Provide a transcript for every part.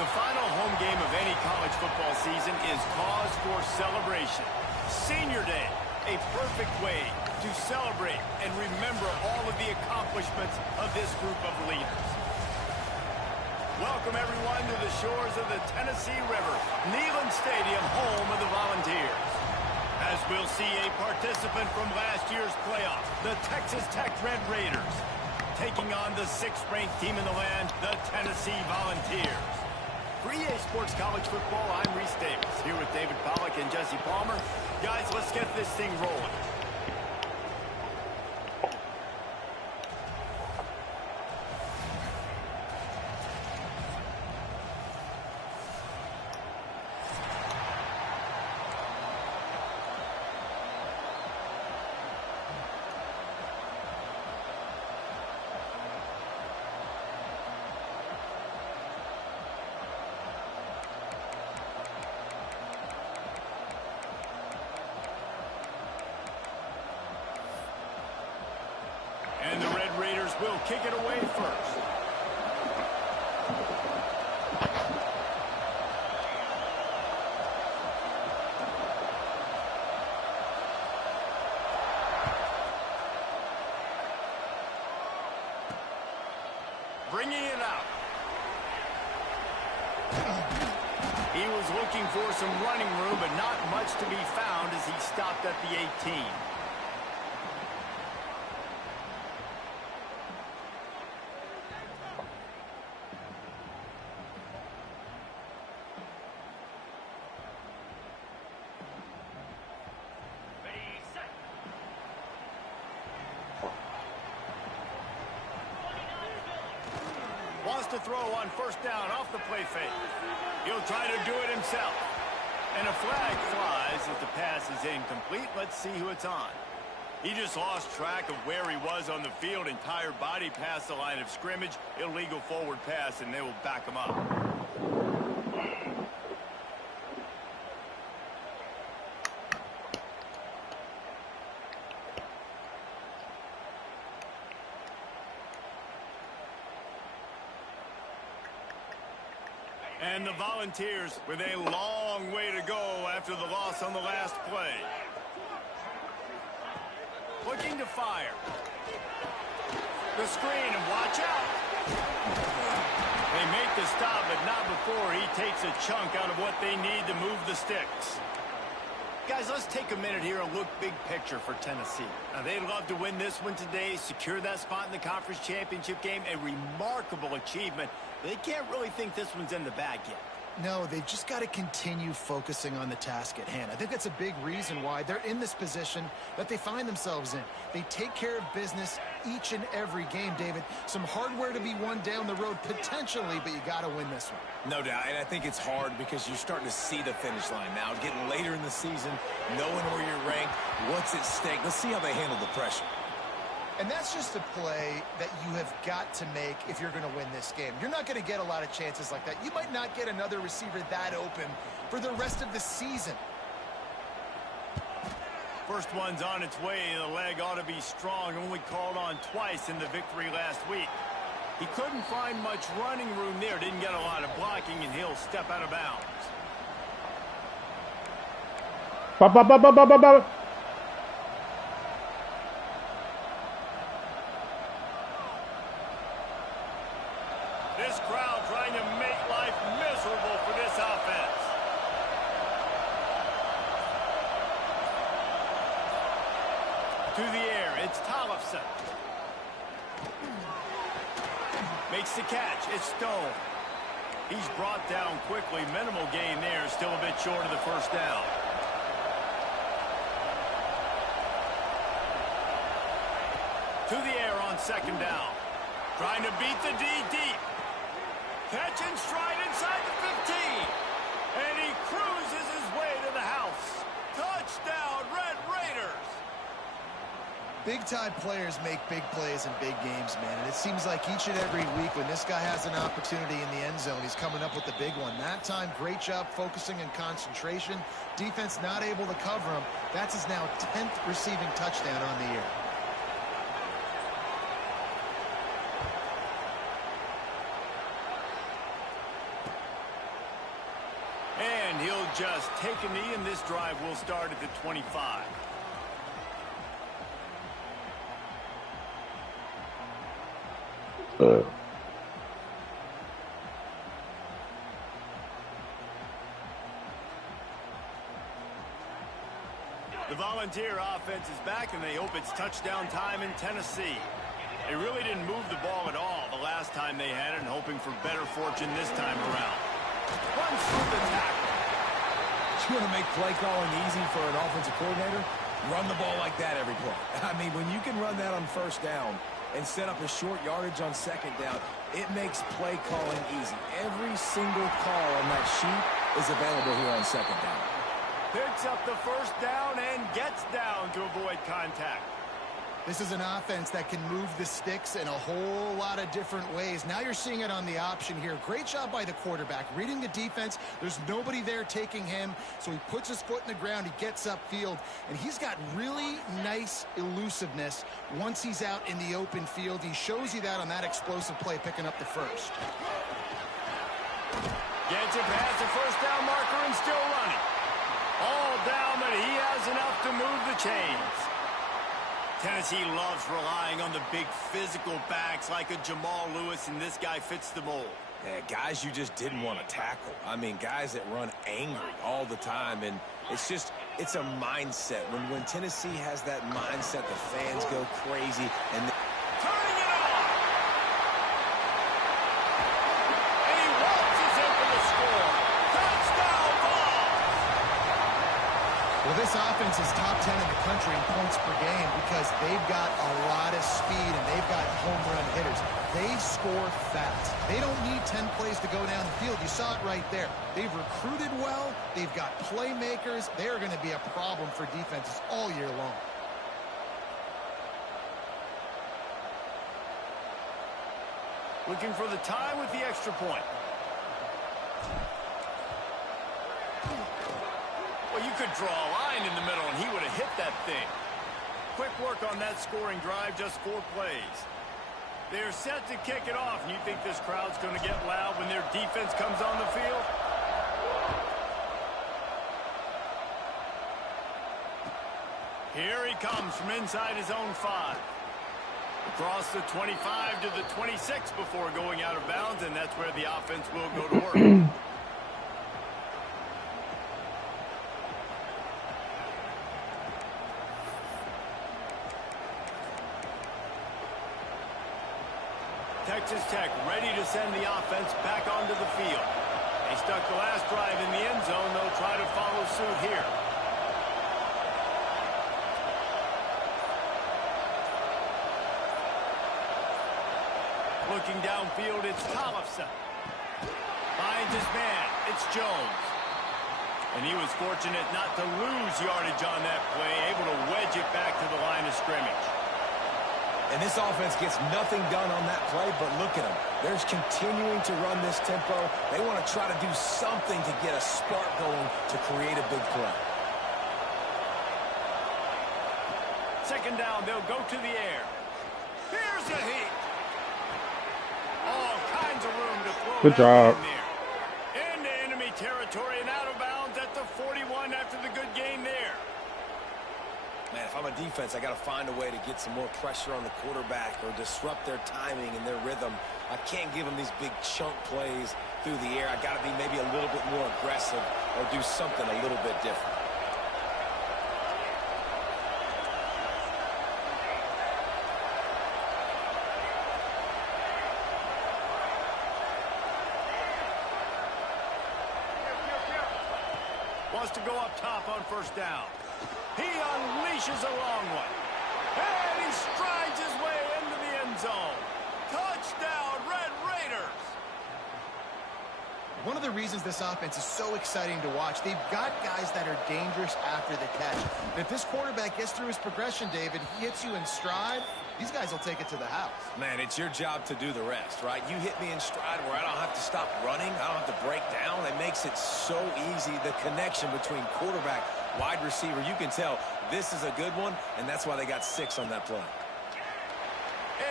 The final home game of any college football season is cause for celebration. Senior Day, a perfect way to celebrate and remember all of the accomplishments of this group of leaders. Welcome, everyone, to the shores of the Tennessee River, Neyland Stadium, home of the Volunteers. As we'll see a participant from last year's playoff, the Texas Tech Red Raiders, taking on the 6th-ranked team in the land, the Tennessee Volunteers. For EA Sports College Football, I'm Reese Davis, here with David Pollack and Jesse Palmer. Guys, let's get this thing rolling. And the Red Raiders will kick it away first. Bringing it out. He was looking for some running room, but not much to be found as he stopped at the 18. Wants to throw on first down off the play fake. He'll try to do it himself. And a flag flies as the pass is incomplete. Let's see who it's on. He just lost track of where he was on the field. Entire body past the line of scrimmage. Illegal forward pass, and they will back him up. And the Volunteers with a long way to go after the loss on the last play. Looking to fire. The screen, and watch out. They make the stop, but not before he takes a chunk out of what they need to move the sticks. Guys, let's take a minute here and look big picture for Tennessee. Now, they'd love to win this one today, secure that spot in the conference championship game, a remarkable achievement. They can't really think this one's in the bag yet. No, they've just got to continue focusing on the task at hand. I think that's a big reason why they're in this position that they find themselves in. They take care of business each and every game, David. Some hardware to be won down the road potentially, but you got to win this one. No doubt, and I think it's hard because you're starting to see the finish line now. Getting later in the season, knowing where you're ranked, what's at stake. Let's see how they handle the pressure. And that's just a play that you have got to make if you're going to win this game. You're not going to get a lot of chances like that. You might not get another receiver that open for the rest of the season. First one's on its way. The leg ought to be strong. Only called on twice in the victory last week. He couldn't find much running room there. Didn't get a lot of blocking, and he'll step out of bounds. This crowd trying to make life miserable for this offense. To the air, it's Tollefson. Makes the catch, it's Stone. He's brought down quickly, minimal gain there, still a bit short of the first down. To the air on second down. Trying to beat the D deep. Catch and stride inside the 15. And he cruises his way to the house. Touchdown, Red Raiders. Big-time players make big plays in big games, man. And it seems like each and every week when this guy has an opportunity in the end zone, he's coming up with the big one. That time, great job focusing and concentration. Defense not able to cover him. That's his now 10th receiving touchdown on the year. and he'll just take a knee, and this drive will start at the 25. The Volunteer offense is back, and they hope it's touchdown time in Tennessee. They really didn't move the ball at all the last time they had it, and hoping for better fortune this time around. Runs through the tackle. You want to make play calling easy for an offensive coordinator? Run the ball like that every play. I mean, when you can run that on first down and set up a short yardage on second down, it makes play calling easy. Every single call on that sheet is available here on second down. Picks up the first down and gets down to avoid contact. This is an offense that can move the sticks in a whole lot of different ways. Now you're seeing it on the option here. Great job by the quarterback. Reading the defense, there's nobody there taking him, so he puts his foot in the ground, he gets upfield, and he's got really nice elusiveness once he's out in the open field. He shows you that on that explosive play, picking up the first. Gets it past the first down marker and still running. All down, but he has enough to move the chains. Tennessee loves relying on the big physical backs like a Jamal Lewis, and this guy fits the mold. Yeah, guys you just didn't want to tackle. I mean, guys that run angry all the time, and it's a mindset. When Tennessee has that mindset, the fans go crazy. And turning it on! And he waltzes in for the score. Touchdown ball! Well, this offense is top 10 in the country in points per game because they've got a lot of speed and they've got home run hitters. They score fast. They don't need 10 plays to go down the field. You saw it right there. They've recruited well. They've got playmakers. They're going to be a problem for defenses all year long. Looking for the tie with the extra point. Well, you could draw a line in the middle, and he would have hit that thing. Quick work on that scoring drive, just 4 plays. They're set to kick it off, and you think this crowd's going to get loud when their defense comes on the field? Here he comes from inside his own 5. Across the 25 to the 26 before going out of bounds, and that's where the offense will go to work. Texas Tech ready to send the offense back onto the field. They stuck the last drive in the end zone. They'll try to follow suit here. Looking downfield, it's Tollefson. Finds his man. It's Jones. And he was fortunate not to lose yardage on that play, able to wedge it back to the line of scrimmage. And this offense gets nothing done on that play, but look at them. They're continuing to run this tempo. They want to try to do something to get a spark going to create a big play. Second down, they'll go to the air. Here's a heat. All kinds of room to throw. Good job. In there. Into enemy territory and out of bounds at the 41 after the good gain there. Man, if I'm a defense, I got to find a way to get some more pressure on the quarterback or disrupt their timing and their rhythm. I can't give them these big chunk plays through the air. I got to be maybe a little bit more aggressive or do something a little bit different. Wants to go up top on first down. He unleashes a long one. And he strides his way into the end zone. Touchdown, Red Raiders. One of the reasons this offense is so exciting to watch, they've got guys that are dangerous after the catch. And if this quarterback gets through his progression, David, he hits you in stride, these guys will take it to the house. Man, it's your job to do the rest, right? You hit me in stride where I don't have to stop running. I don't have to break down. It makes it so easy, the connection between quarterback, wide receiver. You can tell this is a good one, and that's why they got 6 on that play.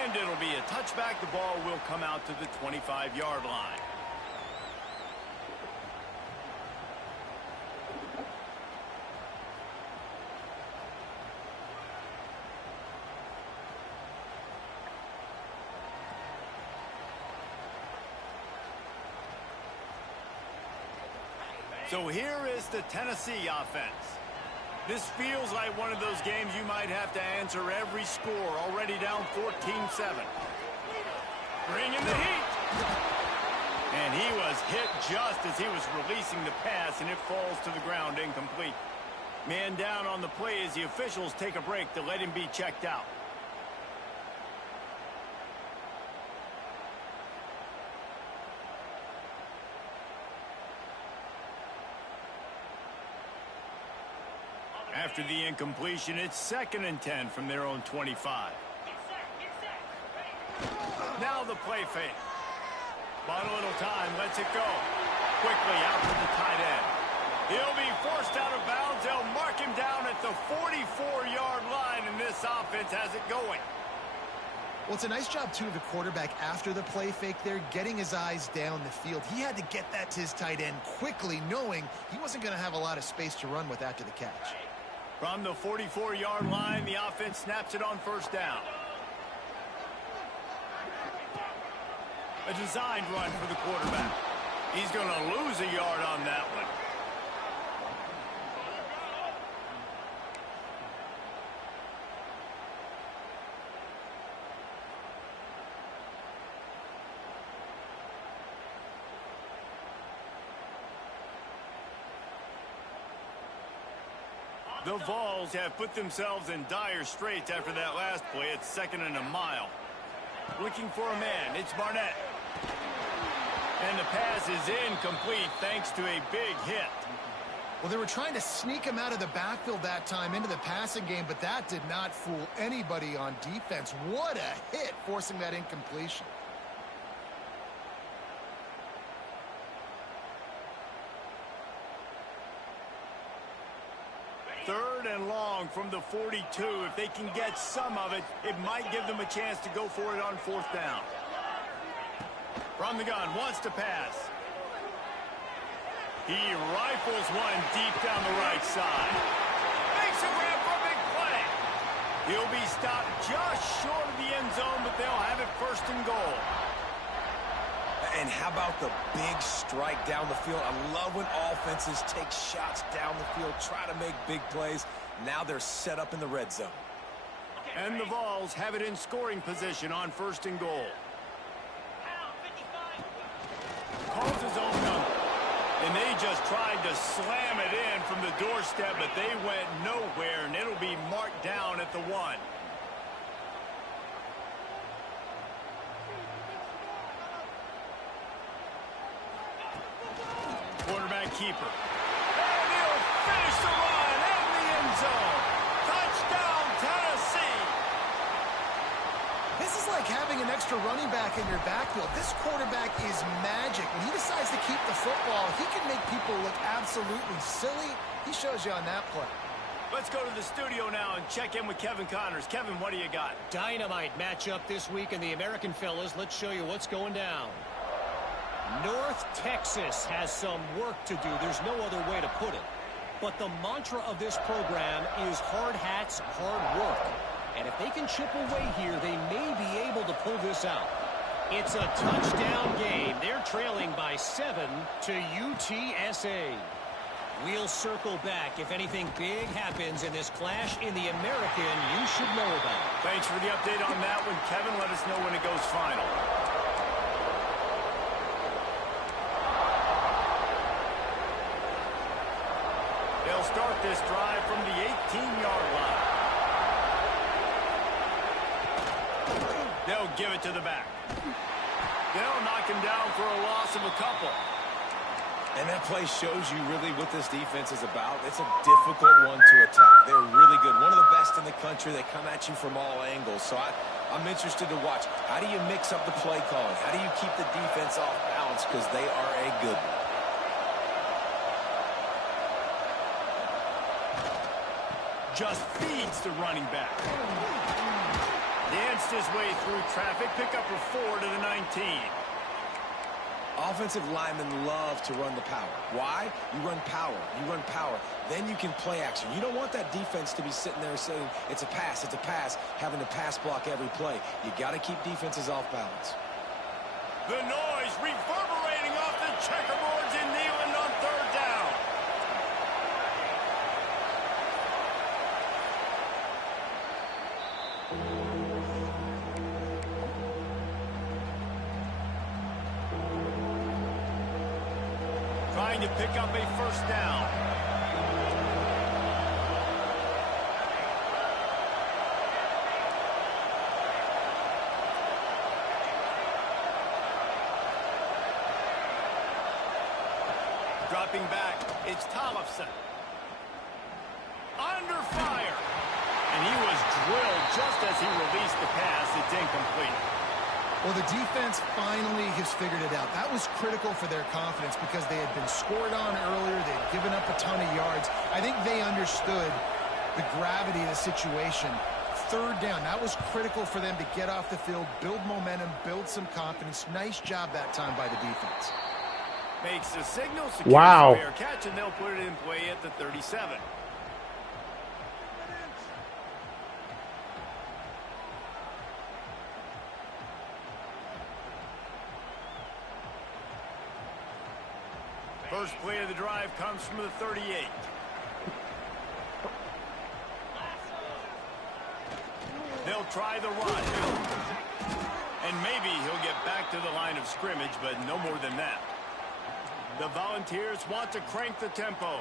And it'll be a touchback. The ball will come out to the 25-yard line. So here is the Tennessee offense. This feels like one of those games you might have to answer every score, already down 14-7. Bringing the heat. And he was hit just as he was releasing the pass, and it falls to the ground incomplete. Man down on the play as the officials take a break to let him be checked out. After the incompletion, it's 2nd and 10 from their own 25. Now the play fake. Bought a little time, lets it go. Quickly out to the tight end. He'll be forced out of bounds. They'll mark him down at the 44-yard line, and this offense has it going. Well, it's a nice job, too, of the quarterback after the play fake there, getting his eyes down the field. He had to get that to his tight end quickly, knowing he wasn't going to have a lot of space to run with after the catch. From the 44-yard line, the offense snaps it on 1st down. A designed run for the quarterback. He's going to lose a yard on that one. The Vols have put themselves in dire straits after that last play. It's 2nd and a mile. Looking for a man. It's Barnett. And the pass is incomplete thanks to a big hit. Well, they were trying to sneak him out of the backfield that time into the passing game, but that did not fool anybody on defense. What a hit, forcing that incompletion. Third and long from the 42. If they can get some of it, it might give them a chance to go for it on 4th down. From the gun, wants to pass. He rifles one deep down the right side. Makes a grab for a big play. He'll be stopped just short of the end zone, but they'll have it 1st and goal. And how about the big strike down the field? I love when offenses take shots down the field, try to make big plays. Now they're set up in the red zone. And the Vols have it in scoring position on 1st and goal. Calls his own number. And they just tried to slam it in from the doorstep, but they went nowhere, and it'll be marked down at the 1. Quarterback keeper. And he'll finish the run in the end zone. Touchdown, Tennessee. This is like having an extra running back in your backfield. This quarterback is magic. When he decides to keep the football, he can make people look absolutely silly. He shows you on that play. Let's go to the studio now and check in with Kevin Connors. Kevin, what do you got? Dynamite matchup this week in the American fellas. Let's show you what's going down. North Texas has some work to do. There's no other way to put it. But the mantra of this program is hard hats, hard work. And if they can chip away here, they may be able to pull this out. It's a touchdown game. They're trailing by 7 to UTSA. We'll circle back. If anything big happens in this clash in the American, you should know about it. Thanks for the update on that one, Kevin. Let us know when it goes final. They'll start this drive from the 18-yard line. They'll give it to the back. They'll knock him down for a loss of a couple. And that play shows you really what this defense is about. It's a difficult one to attack. They're really good. One of the best in the country. They come at you from all angles. So I'm interested to watch. How do you mix up the play calling? How do you keep the defense off balance? Because they are a good one. Just feeds the running back. Danced his way through traffic. Pick up a 4 to the 19. Offensive linemen love to run the power. Why? You run power. You run power. Then you can play action. You don't want that defense to be sitting there saying, it's a pass, having to pass block every play. You got to keep defenses off balance. The noise reverberating off the checkerboards in Neyland on 3rd down. trying to pick up a first down. Dropping back, it's Tollefson. Under fire. And he was drilled just as he released the pass. It's incomplete. Well, the defense finally has figured it out. That was critical for their confidence because they had been scored on earlier. They had given up a ton of yards. I think they understood the gravity of the situation. Third down, that was critical for them to get off the field, build momentum, build some confidence. Nice job that time by the defense. Makes the signal, secures Wow. the fair catch, and they'll put it in play at the 37. First play of the drive comes from the 38. They'll try the run. And maybe he'll get back to the line of scrimmage, but no more than that. The Volunteers want to crank the tempo.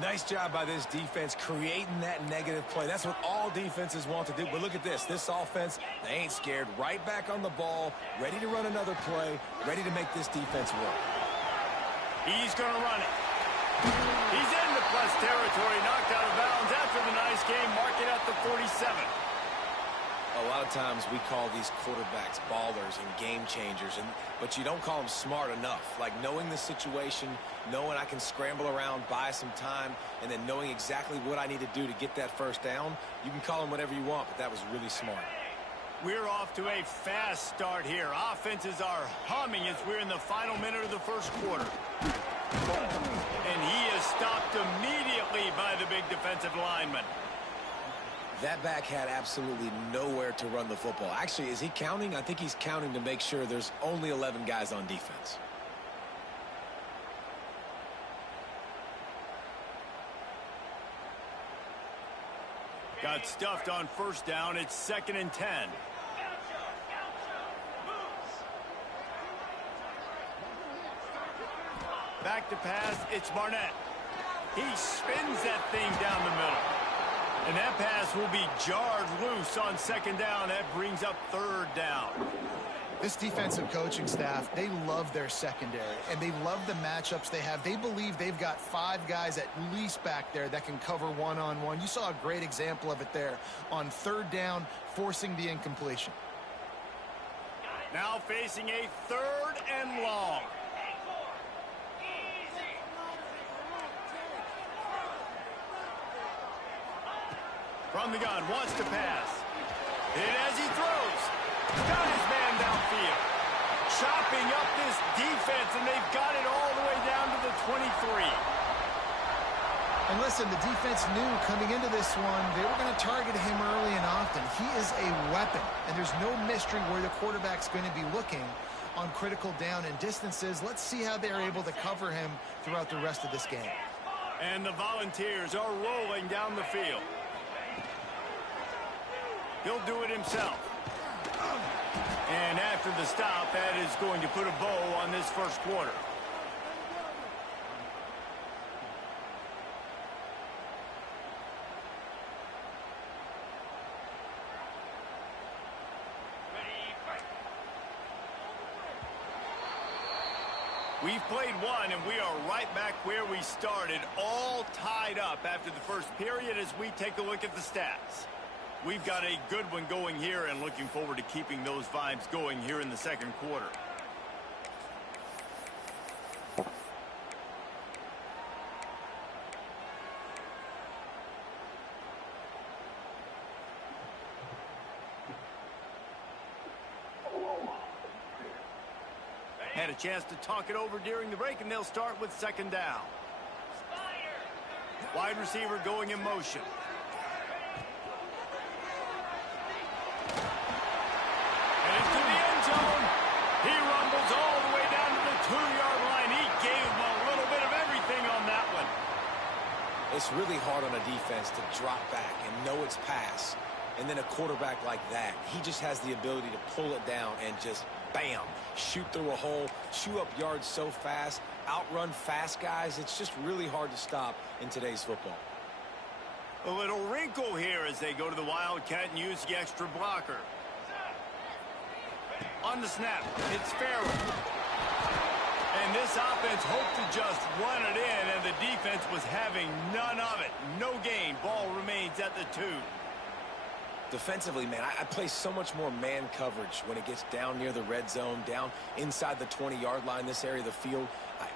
Nice job by this defense creating that negative play. That's what all defenses want to do. But look at this. This offense, they ain't scared. Right back on the ball, ready to run another play, ready to make this defense work. He's going to run it. He's into plus territory, knocked out of bounds after the nice game, mark it at the 47. A lot of times we call these quarterbacks ballers and game changers, but you don't call them smart enough. Like knowing the situation, knowing I can scramble around, buy some time, and then knowing exactly what I need to do to get that first down. You can call them whatever you want, but that was really smart. We're off to a fast start here. Offenses are humming as we're in the final minute of the first quarter. And he is stopped immediately by the big defensive lineman. That back had absolutely nowhere to run the football. Actually, is he counting? I think he's counting to make sure there's only 11 guys on defense. Got stuffed on first down. It's 2nd and 10. Back to pass. It's Barnett. He spins that thing down the middle. And that pass will be jarred loose on 2nd down. That brings up 3rd down. This defensive coaching staff, they love their secondary, and they love the matchups they have. They believe they've got 5 guys at least back there that can cover one-on-one. You saw a great example of it there on 3rd down, forcing the incompletion. Now facing a 3rd and long. From the gun, wants to pass. And as he throws, got his man downfield. Chopping up this defense, and they've got it all the way down to the 23. And listen, the defense knew coming into this one, they were going to target him early and often. He is a weapon, and there's no mystery where the quarterback's going to be looking on critical down and distances. Let's see how they're able to cover him throughout the rest of this game. And the Volunteers are rolling down the field. He'll do it himself. And after the stop, that is going to put a bow on this first quarter. We've played one, and we are right back where we started, all tied up after the first period as we take a look at the stats. We've got a good one going here and looking forward to keeping those vibes going here in the second quarter. Had a chance to talk it over during the break, and they'll start with 2nd down. Wide receiver going in motion. And into the end zone. He rumbles all the way down to the 2-yard line. He gave him a little bit of everything on that one. It's really hard on a defense to drop back and know it's pass. And then a quarterback like that, he just has the ability to pull it down and just bam, shoot through a hole, chew up yards so fast, outrun fast guys. It's just really hard to stop in today's football. A little wrinkle here as they go to the Wildcat and use the extra blocker. On the snap, it's Farrell. And this offense hoped to just run it in, and the defense was having none of it. No gain. Ball remains at the 2. Defensively, man, I play so much more man coverage when it gets down near the red zone, down inside the 20-yard line, this area of the field.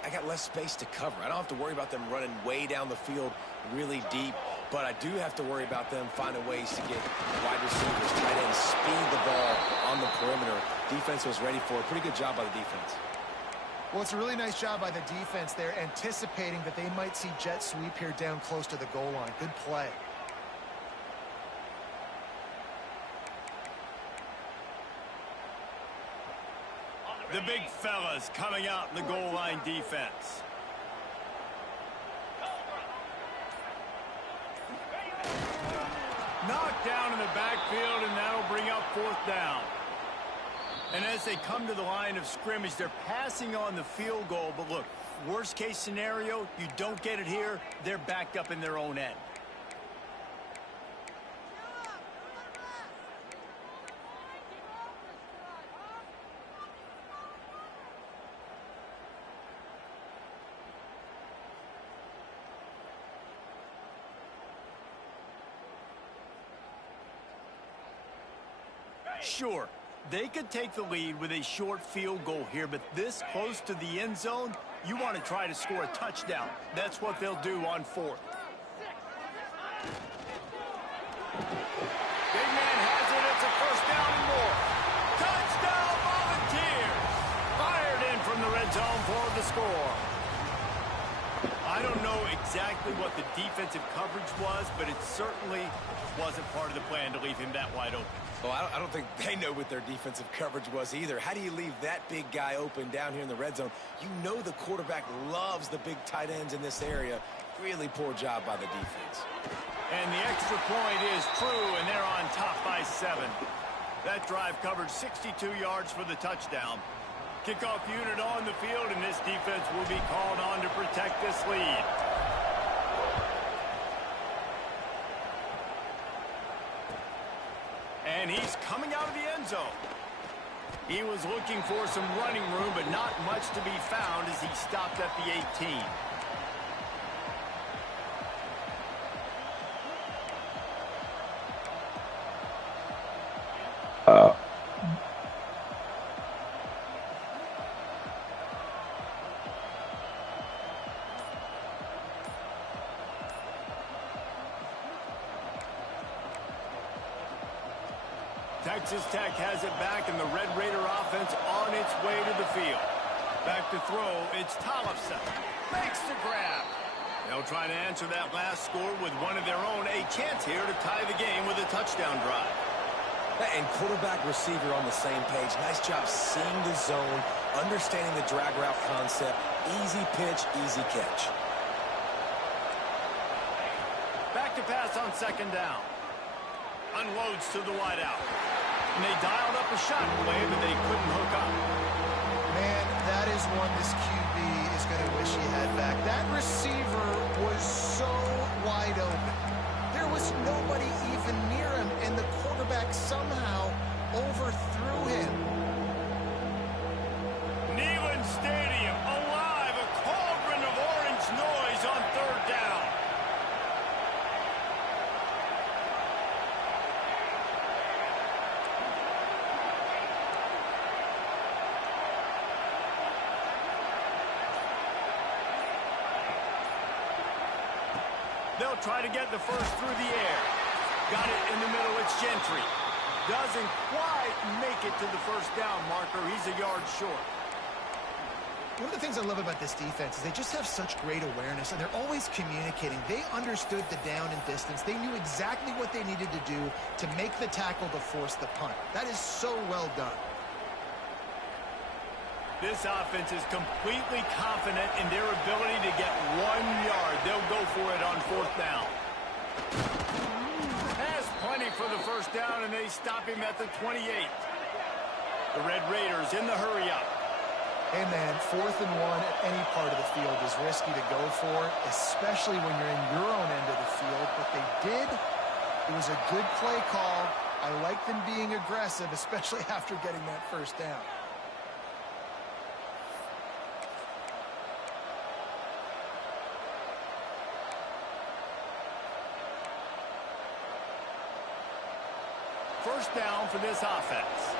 I got less space to cover. I don't have to worry about them running way down the field really deep, but I do have to worry about them finding ways to get wide receivers, tight ends, speed the ball on the perimeter. Defense was ready for it. Pretty good job by the defense. Well, it's a really nice job by the defense there, anticipating that they might see jet sweep here down close to the goal line. Good play. The big fellas coming out in the goal line defense. Knocked down in the backfield, and that'll bring up 4th down. And as they come to the line of scrimmage, they're passing on the field goal. But look, worst case scenario, you don't get it here, they're backed up in their own end. Sure, they could take the lead with a short field goal here, but this close to the end zone, you want to try to score a touchdown. That's what they'll do on 4th. Big man has it. It's a 1st down and more. Touchdown, Volunteers! Fired in from the red zone for the score. I don't know exactly what the defensive coverage was, but it certainly wasn't part of the plan to leave him that wide open. Well, I don't think they know what their defensive coverage was either. How do you leave that big guy open down here in the red zone? You know the quarterback loves the big tight ends in this area. Really poor job by the defense. And the extra point is true, and they're on top by 7. That drive covered 62 yards for the touchdown. Kickoff unit on the field, and this defense will be called on to protect this lead. And he's coming out of the end zone. He was looking for some running room, but not much to be found as he stopped at the 18. Texas Tech has it back, and the Red Raider offense on its way to the field. Back to throw, it's Tollefson. Makes the grab. They'll try to answer that last score with one of their own. A chance here to tie the game with a touchdown drive. And quarterback receiver on the same page. Nice job seeing the zone, understanding the drag route concept. Easy pitch, easy catch. Back to pass on 2nd down. Unloads to the wideout. And they dialed up a shot play, but they couldn't hook up. Man, that is one this QB is going to wish he had back. That receiver was so wide open. There was nobody even near him, and the quarterback somehow overthrew him. Neyland Stadium alive, a cauldron of orange noise on 3rd down. They'll try to get the first through the air. Got it in the middle, it's Gentry. Doesn't quite make it to the 1st down marker. He's a yard short. One of the things I love about this defense is they just have such great awareness, and they're always communicating. They understood the down and distance. They knew exactly what they needed to do to make the tackle to force the punt. That is so well done. This offense is completely confident in their ability to get 1 yard. They'll go for it on 4th down. Has plenty for the 1st down, and they stop him at the 28. The Red Raiders in the hurry-up. Hey, man, 4th and 1 at any part of the field is risky to go for, especially when you're in your own end of the field. But they did. It was a good play call. I like them being aggressive, especially after getting that first down. First down for this offense.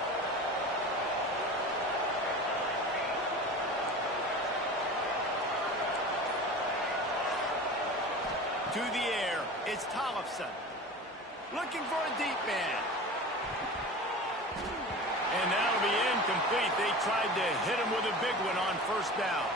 To the air, it's Tollefson. Looking for a deep man. And that'll be incomplete. They tried to hit him with a big one on first down.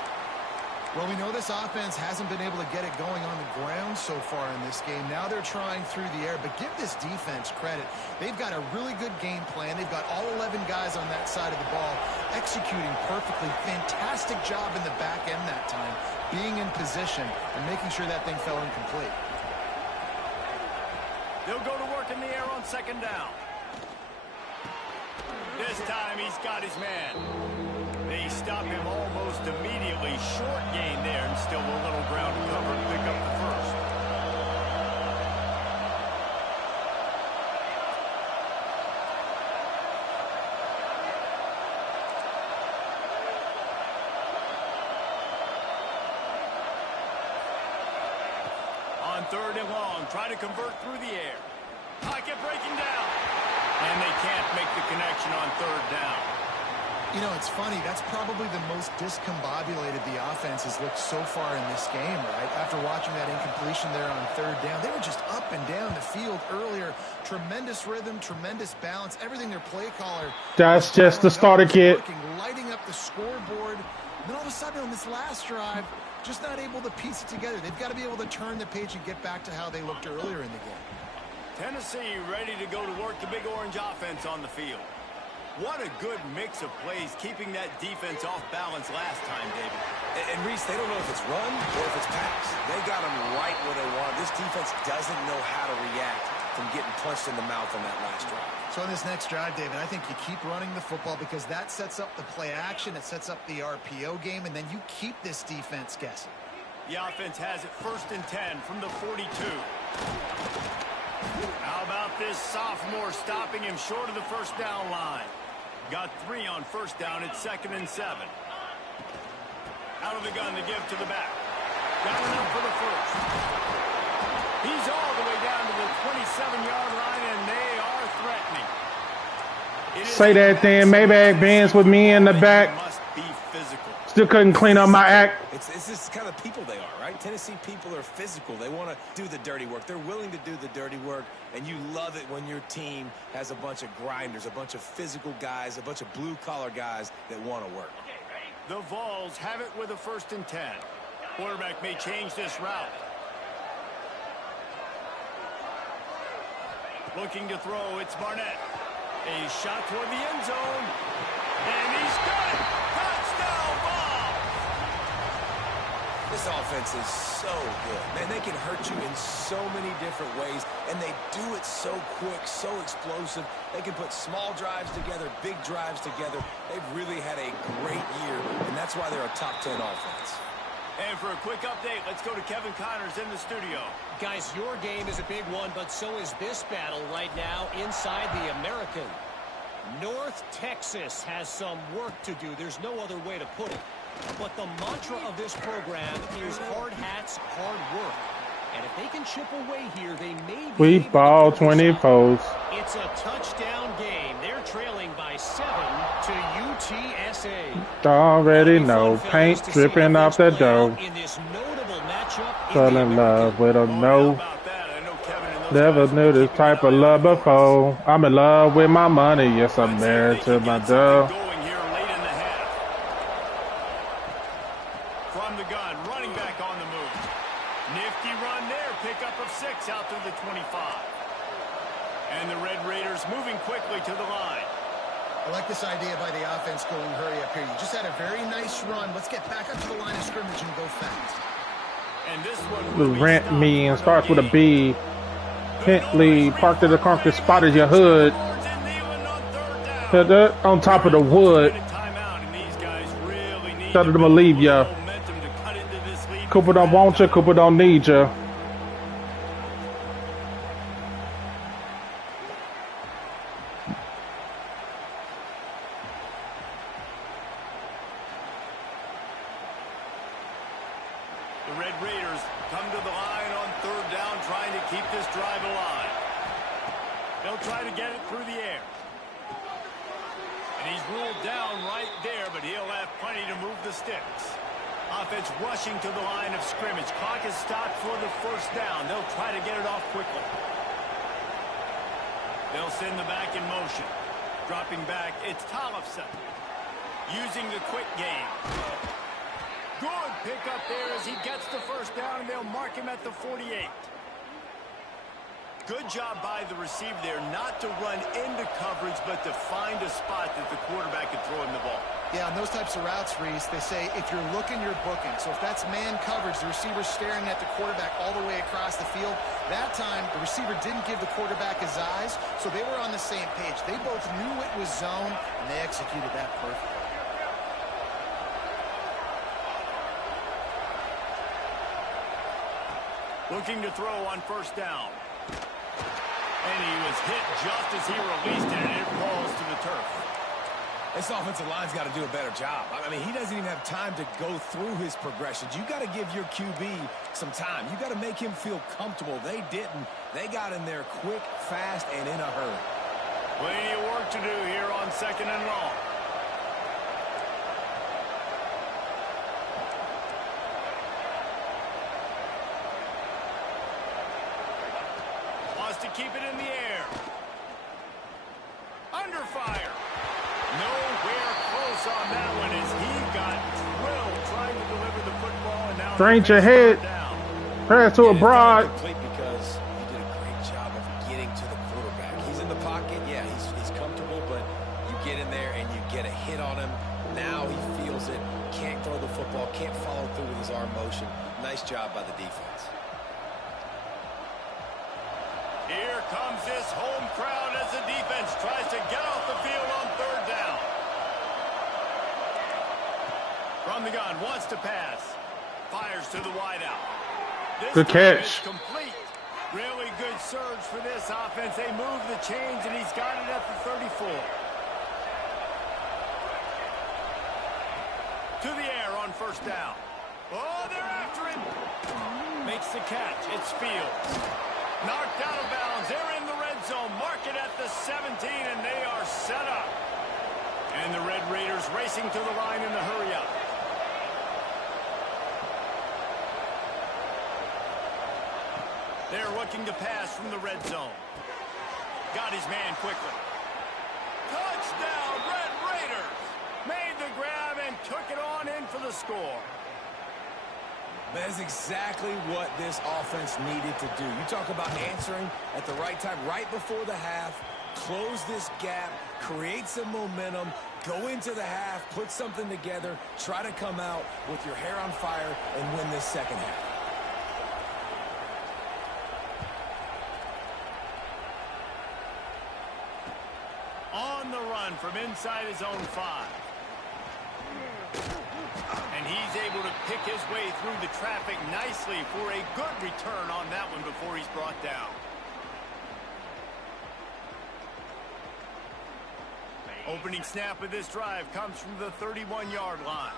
Well, we know this offense hasn't been able to get it going on the ground so far in this game. Now they're trying through the air, but give this defense credit. They've got a really good game plan. They've got all 11 guys on that side of the ball executing perfectly. Fantastic job in the back end that time, being in position and making sure that thing fell incomplete. They'll go to work in the air on second down. This time he's got his man. They stop him almost immediately. Short gain there and still a little ground to cover and pick up the first. On 3rd and long, try to convert through the air. Pocket breaking down. And they can't make the connection on 3rd down. You know, it's funny. That's probably the most discombobulated the offense has looked so far in this game, right? After watching that incompletion there on 3rd down, they were just up and down the field earlier. Tremendous rhythm, tremendous balance, everything their play caller. That's just the starter kit. Lighting up the scoreboard. And then all of a sudden on this last drive, just not able to piece it together. They've got to be able to turn the page and get back to how they looked earlier in the game. Tennessee ready to go to work the Big Orange offense on the field. What a good mix of plays, keeping that defense off balance last time, David. And Reese, they don't know if it's run or if it's pass. They got them right where they want. This defense doesn't know how to react from getting punched in the mouth on that last drive. So in this next drive, David, I think you keep running the football because that sets up the play action, it sets up the RPO game, and then you keep this defense guessing. The offense has it 1st and 10 from the 42. How about this sophomore stopping him short of the first down line? Got 3 on first down at 2nd and 7. Out of the gun to give to the back. Got enough for the first. He's all the way down to the 27-yard line, and they are threatening. Say that then. Maybach Benz with me in the back. Must be physical. Still couldn't clean up my act. It's this kind of people they are, right? Tennessee people are physical. They want to do the dirty work. They're willing to do the dirty work, and you love it when your team has a bunch of grinders, a bunch of physical guys, a bunch of blue-collar guys that want to work. The Vols have it with a 1st and 10. Quarterback may change this route. Looking to throw, it's Barnett. A shot toward the end zone. And he's got it! Touchdown ball! This offense is so good. Man, they can hurt you in so many different ways, and they do it so quick, so explosive. They can put small drives together, big drives together. They've really had a great year, and that's why they're a top 10 offense. And for a quick update, let's go to Kevin Connors in the studio. Guys, your game is a big one, but so is this battle right now inside the American. North Texas has some work to do. There's no other way to put it. But the mantra of this program is hard hats, hard work. And if they can chip away here, they may be We ball 24s. It's a touchdown game. They're trailing by 7 to UTSA. Already know. Paint dripping off the dough. In this notable matchup, Fell in love with a no. Never knew this type of love before. I'm in love with my money. Yes, I'm married to my dough. From the gun, running back on the move. Nifty run there. Pickup of 6 out to the 25. And the Red Raiders moving quickly to the line. I like this idea by the offense going hurry up here. You just had a very nice run. Let's get back up to the line of scrimmage and go fast. And this one The rent me and starts with a B. Bentley, parked at the concrete, spotted your hood. Hit that on top of the wood. Tell them to leave ya. Cooper don't want you. Cooper don't need you. The Red Raiders come to the line on third down, trying to keep this drive alive. They'll try to get it through the air. And he's ruled down right there, but he'll have plenty to move the sticks. Offense rushing to the line of scrimmage. Clock is stopped for the first down. They'll try to get it off quickly. They'll send the back in motion. Dropping back, it's Tollefson. Using the quick game. Good pick up there as he gets the first down, and they'll mark him at the 48. Good job by the receiver there not to run into coverage, but to find a spot that the quarterback could throw him the ball. Yeah, on those types of routes, Reese, they say if you're looking, you're booking. So if that's man coverage, the receiver's staring at the quarterback all the way across the field. That time, the receiver didn't give the quarterback his eyes, so they were on the same page. They both knew it was zone, and they executed that perfectly. Looking to throw on first down. And he was hit just as he released it, and it falls to the turf. This offensive line's got to do a better job. I mean, he doesn't even have time to go through his progressions. You got to give your QB some time. You got to make him feel comfortable. They didn't. They got in there quick, fast, and in a hurry. Plenty of work to do here on second and long. Wants to keep it in the air. Under fire. Nowhere close on that one as he got drilled trying to deliver the football, and now Strange ahead. Pass to a broad. Because he did a great job of getting to the quarterback. He's in the pocket. Yeah, he's comfortable, but you get in there and you get a hit on him. Now he feels it. Can't throw the football. Can't follow through with his arm motion. Nice job by the defense. Here comes this home crowd as the defense tries to get off the field on third down. From the gun, wants to pass. Fires to the wideout. Good catch. Complete. Really good surge for this offense. They move the chains, and he's got it at the 34. To the air on first down. Oh, they're after it. Makes the catch. It's Fields. Knocked out of bounds. They're in the red zone. Mark it at the 17, and they are set up. And the Red Raiders racing to the line in the hurry up. They're looking to pass from the red zone. Got his man quickly. Touchdown, Red Raiders! Made the grab and took it on in for the score. That's exactly what this offense needed to do. You talk about answering at the right time, right before the half, close this gap, create some momentum, go into the half, put something together, try to come out with your hair on fire and win this second half. On the run from inside his own 5. And he's able to pick his way through the traffic nicely for a good return on that one before he's brought down. Opening snap of this drive comes from the 31-yard line.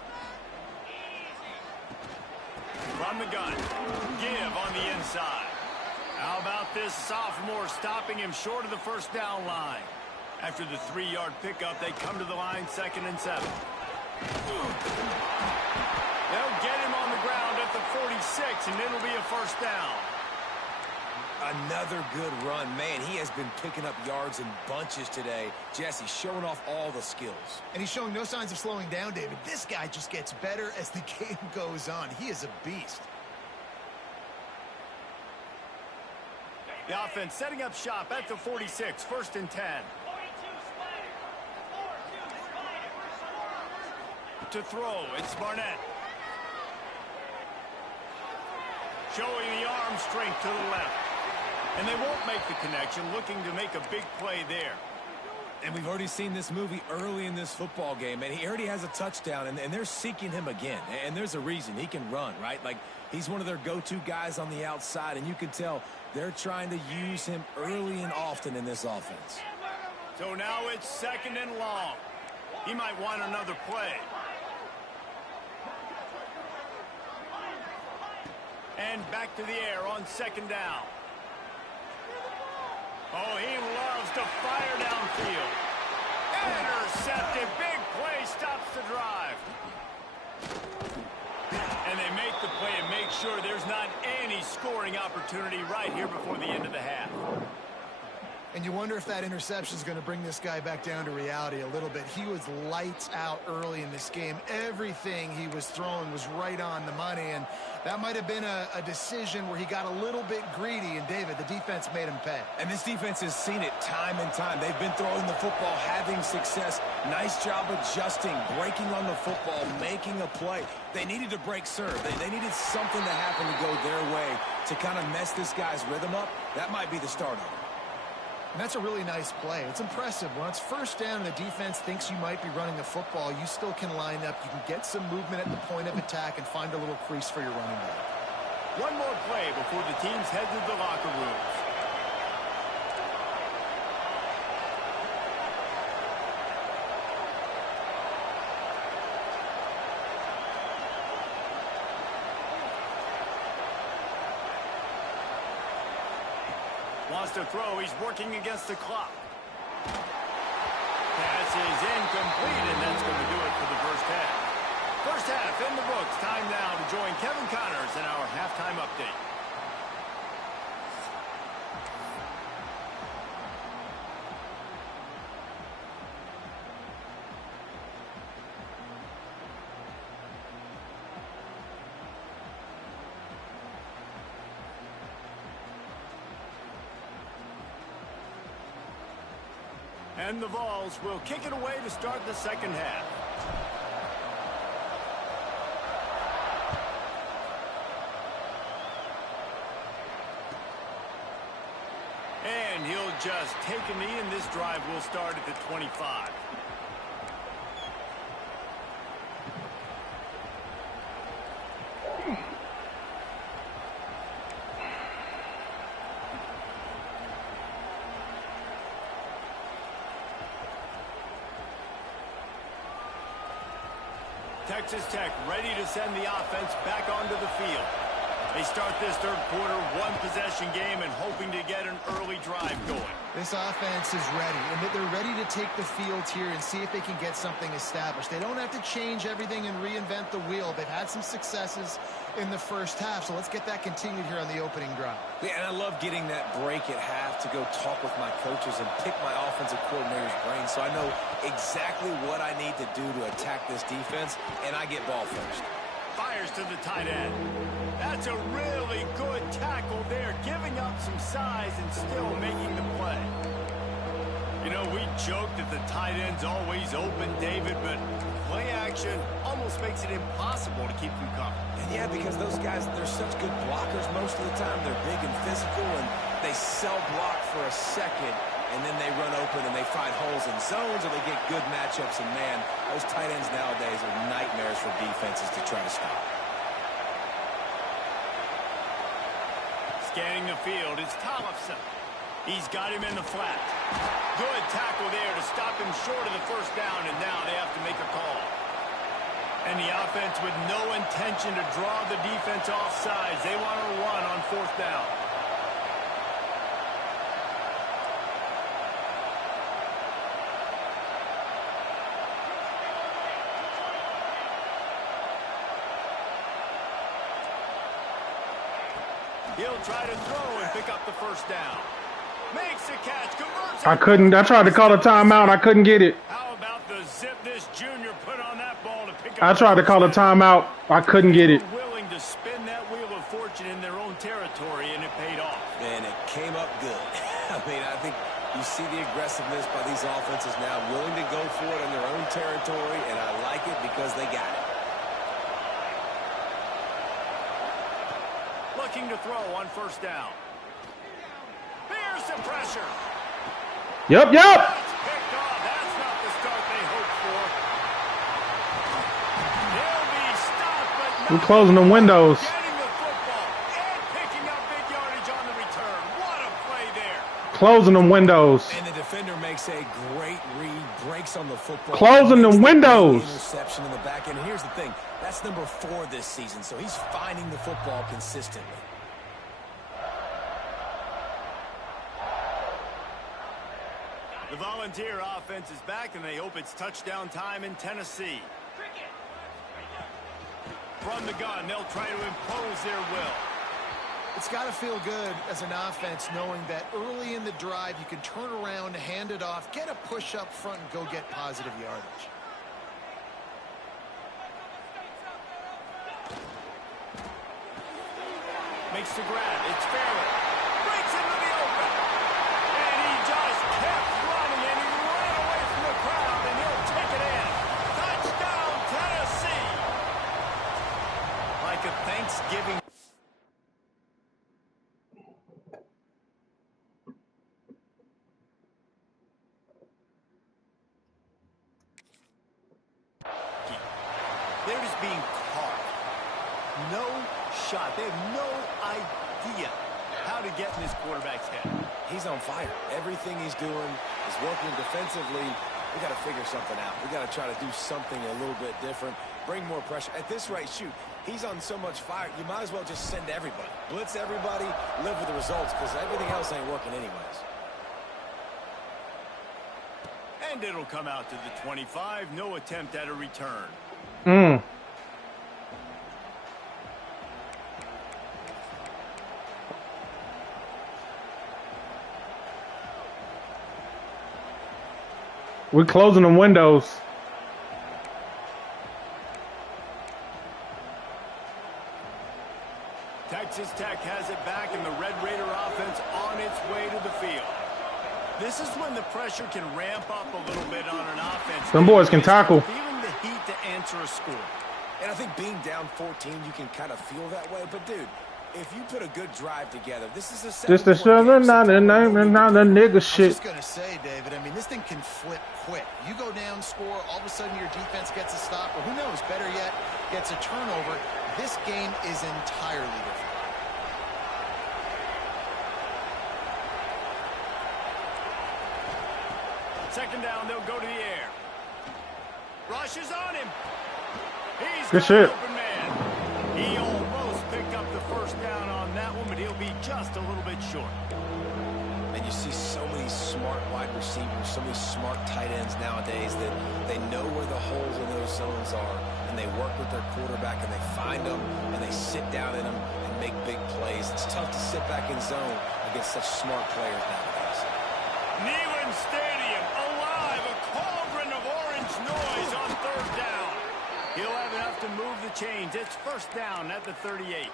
From the gun, give on the inside. How about this sophomore stopping him short of the first down line? After the 3-yard pickup, they come to the line 2nd and 7. They'll get him on the ground at the 46, and it'll be a first down. Another good run. Man, he has been picking up yards in bunches today. Jesse showing off all the skills. And he's showing no signs of slowing down, David. This guy just gets better as the game goes on. He is a beast. The offense setting up shop at the 46, 1st and 10. To throw, it's Barnett. Showing the arm strength to the left. And they won't make the connection, looking to make a big play there. And we've already seen this movie early in this football game, and he already has a touchdown, and they're seeking him again. And there's a reason. He can run, right? Like, he's one of their go-to guys on the outside, and you can tell they're trying to use him early and often in this offense. So now it's 2nd and long. He might want another play. And back to the air on 2nd down. Oh, he loves to fire downfield. Intercepted. Big play stops the drive. And they make the play and make sure there's not any scoring opportunity right here before the end of the half. And you wonder if that interception is going to bring this guy back down to reality a little bit. He was lights out early in this game. Everything he was throwing was right on the money, and that might have been a decision where he got a little bit greedy, and David, the defense made him pay. And this defense has seen it time and time. They've been throwing the football, having success. Nice job adjusting, breaking on the football, making a play. They needed to break serve. They needed something to happen to go their way to kind of mess this guy's rhythm up. That might be the start of it. And that's a really nice play. It's impressive. When it's 1st down and the defense thinks you might be running the football, you still can line up. You can get some movement at the point of attack and find a little crease for your running back. One more play before the teams head to the locker rooms. Wants to throw. He's working against the clock. Pass is incomplete, and that's going to do it for the first half. First half in the books. Time now to join Kevin Connors in our halftime update. And the Vols will kick it away to start the second half. And he'll just take a knee, and this drive will start at the 25. Texas Tech ready to send the offense back onto the field. They start this third quarter one-possession game and hoping to get an early drive going. This offense is ready, and they're ready to take the field here and see if they can get something established. They don't have to change everything and reinvent the wheel. They've had some successes in the first half, so let's get that continued here on the opening drive. Yeah, and I love getting that break at half to go talk with my coaches and pick my offensive coordinator's brain so I know exactly what I need to do to attack this defense, and I get ball first. Fires to the tight end. That's a really good tackle there, giving up some size and still making the play. You know, we joke that the tight end's always open, David, but play action almost makes it impossible to keep them covered. And yeah, because those guys, they're such good blockers most of the time. They're big and physical, and they sell block for a second, and then they run open and they find holes in zones, or they get good matchups, and man, those tight ends nowadays are nightmares for defenses to try to stop. Scanning the field, it's Tollefson. He's got him in the flat. Good tackle there to stop him short of the first down, and now they have to make a call. And the offense with no intention to draw the defense off sides. They want to run on 4th down. He'll try to throw and pick up the first down. Makes the catch, converts. I couldn't. I tried to call a timeout. I couldn't get it. How about the zip this junior put on that ball to pick up? I tried to call a timeout. I couldn't get it. Willing to spin that wheel of fortune in their own territory, and it paid off. And it came up good. I mean, I think you see the aggressiveness by these offenses now, willing to go for it in their own territory, and I like it because they got it. Looking to throw on 1st down. Here's the pressure. Yep. That's picked off We're closing the windows. Getting the football and picking up big yardage on the return. What a play there. Closing the windows. And the defender makes a great read, breaks on the football. Closing the windows. Interception in the back end. And here's the thing. That's number 4 this season, so he's finding the football consistently. The Volunteer offense is back, and they hope it's touchdown time in Tennessee. From the gun, they'll try to impose their will. It's got to feel good as an offense knowing that early in the drive you can turn around, hand it off, get a push up front, and go get positive yardage. Makes the grab. It's Farrell. Breaks into the open. And he just kept running, and he ran away from the crowd, and he'll take it in. Touchdown, Tennessee. Like a Thanksgiving. They're just being caught. No shot. They have no idea how to get in this quarterback's head. He's on fire. Everything he's doing is working defensively. We got to figure something out. We got to try to do something a little bit different. Bring more pressure. At this rate, shoot, he's on so much fire, you might as well just send everybody. Blitz everybody, live with the results, because everything else ain't working anyways. And it'll come out to the 25. No attempt at a return. We're closing the windows. Texas Tech has it back, and the Red Raider offense on its way to the field. This is when the pressure can ramp up a little bit on an offense. Some boys can tackle. Feeling the heat to answer a score. And I think being down 14, you can kind of feel that way. But, dude, if you put a good drive together, this is a Just a sugar, not a nigga shit. I was just going to say, David, I mean, this thing can flip quick. You go down, score, all of a sudden your defense gets a stop, or who knows, better yet, gets a turnover. This game is entirely different. Second down, they'll go to the air. Rush is on him. He's good got shit. an open man. He almost picked up the first down on that one, but he'll be just a little bit short. And you see so many smart wide receivers, so many smart tight ends nowadays that they know where the holes in those zones are, and they work with their quarterback, and they find them, and they sit down in them and make big plays. It's tough to sit back in zone against such smart players nowadays. Neyland Stadium, alive, a cauldron of orange noise on third down. He'll have enough to move the chains. It's first down at the 38.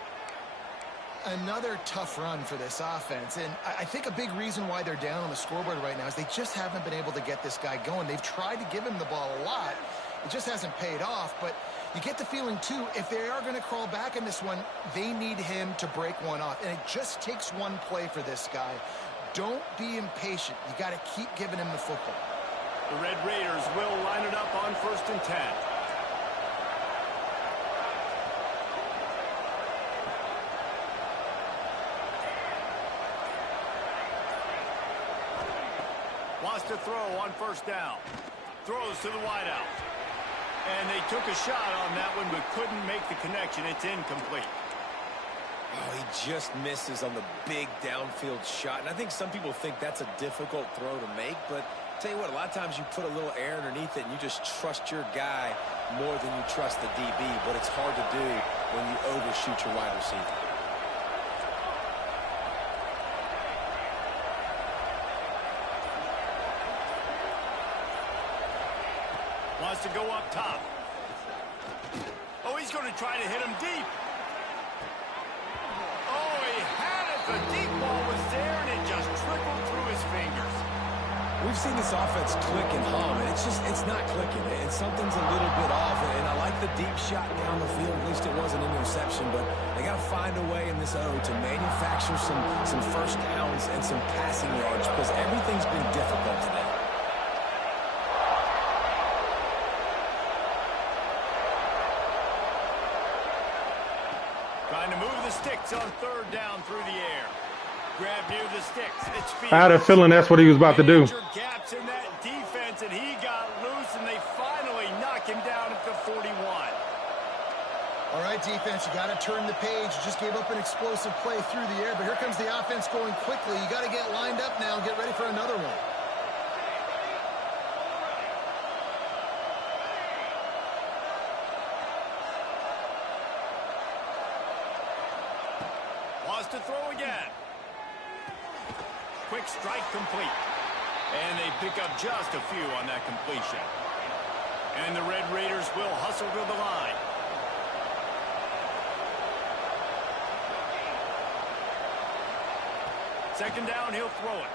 Another tough run for this offense, and I think a big reason why they're down on the scoreboard right now is they just haven't been able to get this guy going. They've tried to give him the ball a lot. It just hasn't paid off, but you get the feeling, too, if they are going to crawl back in this one, they need him to break one off, and it just takes one play for this guy. Don't be impatient. You got to keep giving him the football. The Red Raiders will line it up on 1st and 10. Wants to throw on first down. Throws to the wideout. And they took a shot on that one, but couldn't make the connection. It's incomplete. Oh, he just misses on the big downfield shot. And I think some people think that's a difficult throw to make, but tell you what, a lot of times you put a little air underneath it and you just trust your guy more than you trust the DB, but it's hard to do when you overshoot your wide receiver. Wants to go up top. Oh, he's going to try to hit him deep. Oh, he had it. The deep ball was there, and it just trickled through his fingers. We've seen this offense click and hum, and it's not clicking, and something's a little bit off. And I like the deep shot down the field. At least it wasn't an interception, but they got to find a way in this O to manufacture some first downs and some passing yards because everything's been difficult today. Trying to move the sticks on third down through the air. Grab near the sticks. It's Fields. I had a feeling that's what he was about to do. Major gaps in that defense, and he got loose, and they finally knock him down at the 41. All right, defense, you got to turn the page. You just gave up an explosive play through the air, but here comes the offense going quickly. You got to get lined up now and get ready for another one. To throw again. Quick strike complete. And they pick up just a few on that completion. And the Red Raiders will hustle to the line. Second down, he'll throw it.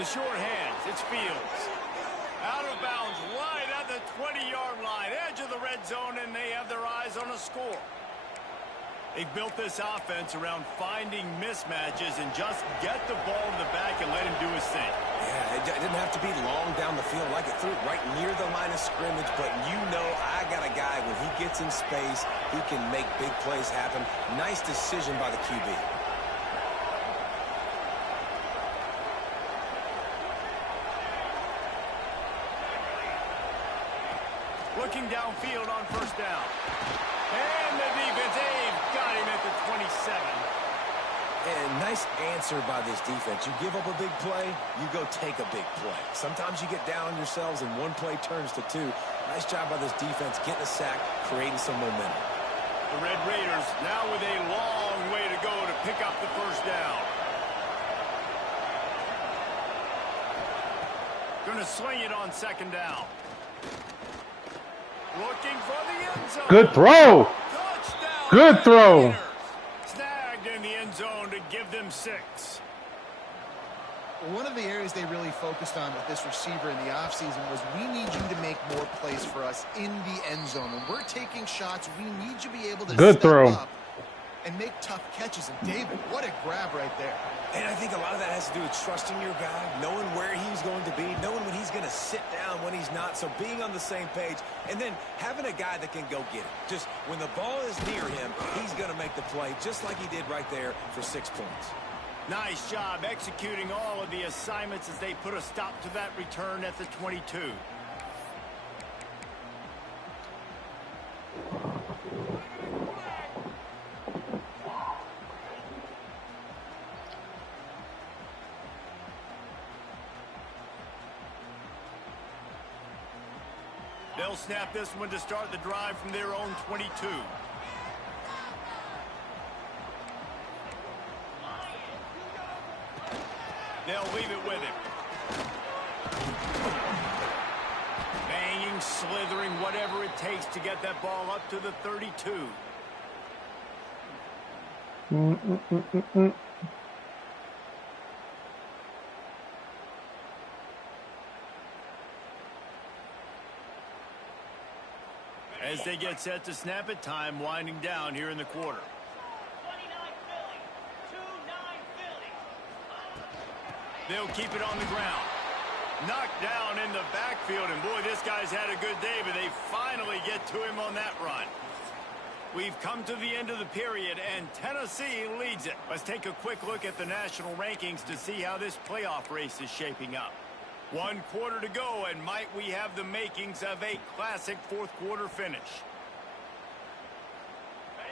The short hands, it's Fields. Out of bounds, right at the 20-yard line. Edge of the red zone, and they have their eyes on a score. They've built this offense around finding mismatches and just get the ball in the back and let him do his thing. Yeah, it didn't have to be long down the field. Like it threw it right near the line of scrimmage, but you know I got a guy, when he gets in space, he can make big plays happen. Nice decision by the QB. Looking downfield on first down. And the defense, got him at the 27. And nice answer by this defense. You give up a big play, you go take a big play. Sometimes you get down on yourselves and one play turns to two. Nice job by this defense getting a sack, creating some momentum. The Red Raiders now with a long way to go to pick up the first down. Going to sling it on second down. Looking for the end zone. Good throw. Touchdown. Good throw. Raiders. Snagged in the end zone to give them 6. One of the areas they really focused on with this receiver in the offseason was, we need you to make more plays for us in the end zone. When we're taking shots, we need you to be able to Good step throw. up and make tough catches. And David, what a grab right there. And I think a lot of that has to do with trusting your guy, knowing where he's going to be, knowing when he's going to sit down, when he's not. So being on the same page, and then having a guy that can go get it. Just when the ball is near him, he's going to make the play, just like he did right there for 6 points. Nice job executing all of the assignments as they put a stop to that return at the 22. They'll snap this one to start the drive from their own 22. They'll leave it with him. Banging, slithering, whatever it takes to get that ball up to the 32. As they get set to snap it, time winding down here in the quarter. They'll keep it on the ground. Knocked down in the backfield, and boy, this guy's had a good day, but they finally get to him on that run. We've come to the end of the period, and Tennessee leads it. Let's take a quick look at the national rankings to see how this playoff race is shaping up. 1 quarter to go, and might we have the makings of a classic fourth quarter finish.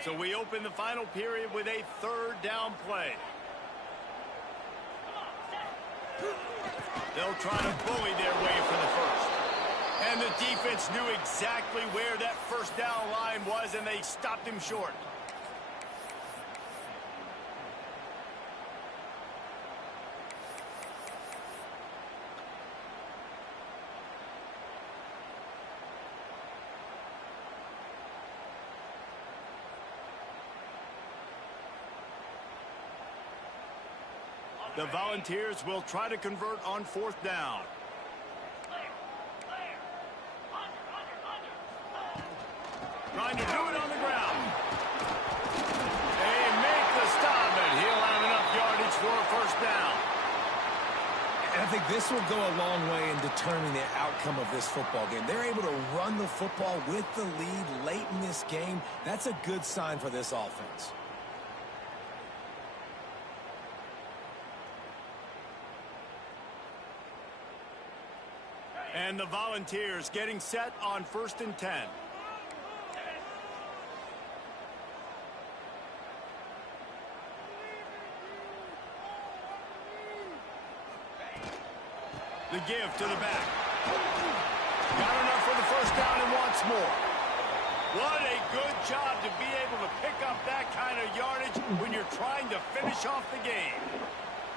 So we open the final period with a third down play. They'll try to bully their way for the first. And the defense knew exactly where that first down line was, and they stopped him short. The Volunteers will try to convert on fourth down. Trying to do it on the ground. They make the stop, and he'll have enough yardage for a first down. And I think This will go a long way in determining the outcome of this football game. They're able to run the football with the lead late in this game. That's a good sign for this offense. And the Volunteers getting set on 1st and 10. The give to the back. Got enough for the first down and wants more. What a good job to be able to pick up that kind of yardage when you're trying to finish off the game.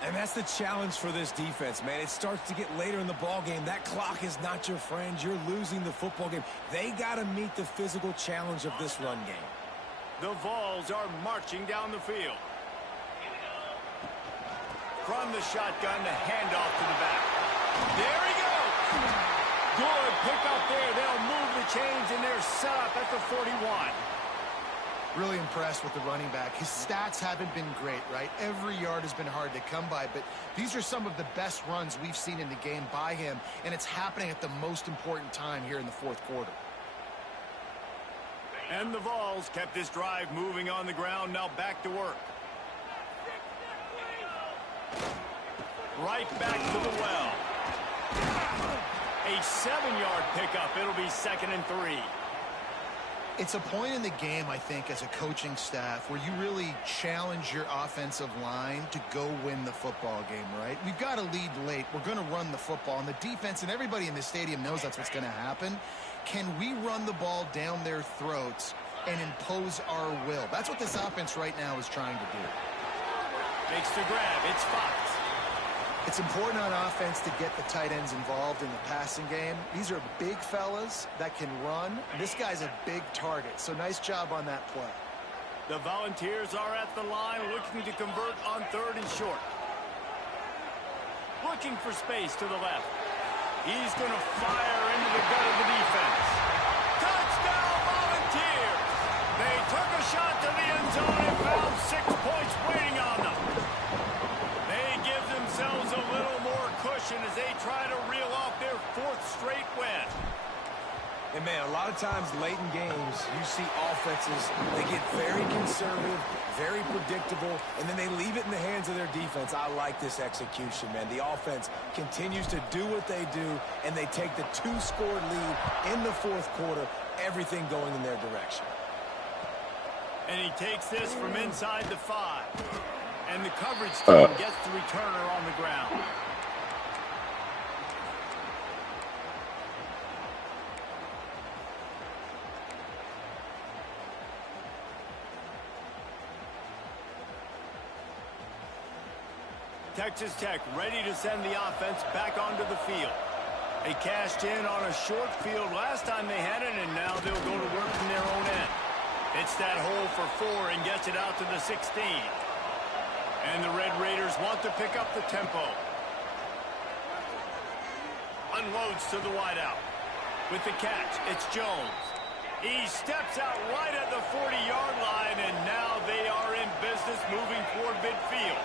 And that's the challenge for this defense, man. It starts to get later in the ball game. That clock is not your friend. You're losing the football game. They got to meet the physical challenge of this run game. The Vols are marching down the field. From the shotgun, the handoff to the back. There he goes. Good pickup there. They'll move the chains, and they're set up at the 41. Really impressed with the running back. His stats haven't been great, right? Every yard has been hard to come by, but these are some of the best runs we've seen in the game by him, and it's happening at the most important time here in the fourth quarter. And the Vols kept this drive moving on the ground. Now back to work. Right back to the well. A 7-yard pickup. It'll be 2nd and 3. It's a point in the game, I think, as a coaching staff where you really challenge your offensive line to go win the football game, right? We've got to lead late. We're going to run the football. And the defense and everybody in the stadium knows that's what's going to happen. Can we run the ball down their throats and impose our will? That's what this offense right now is trying to do. Makes the grab. It's Fox. It's important on offense to get the tight ends involved in the passing game. These are big fellas that can run. This guy's a big target, so nice job on that play. The Volunteers are at the line looking to convert on 3rd and short. Looking for space to the left. He's going to fire into the gut of the defense. Touchdown, Volunteers! They took a shot to the end zone and found 6 points waiting on them. They give themselves a little more cushion as they try to reel off their 4th straight win. And, man, a lot of times late in games, you see offenses, they get very conservative, very predictable, and then they leave it in the hands of their defense. I like this execution, man. The offense continues to do what they do, and they take the 2-score lead in the 4th quarter, everything going in their direction. And he takes this from inside the 5. And the coverage team gets the returner on the ground. Texas Tech ready to send the offense back onto the field. They cashed in on a short field last time they had it, and now they'll go to work from their own end. It's that hole for 4 and gets it out to the 16. And the Red Raiders want to pick up the tempo. Unloads to the wideout. With the catch, it's Jones. He steps out right at the 40-yard line, and now they are in business moving toward midfield.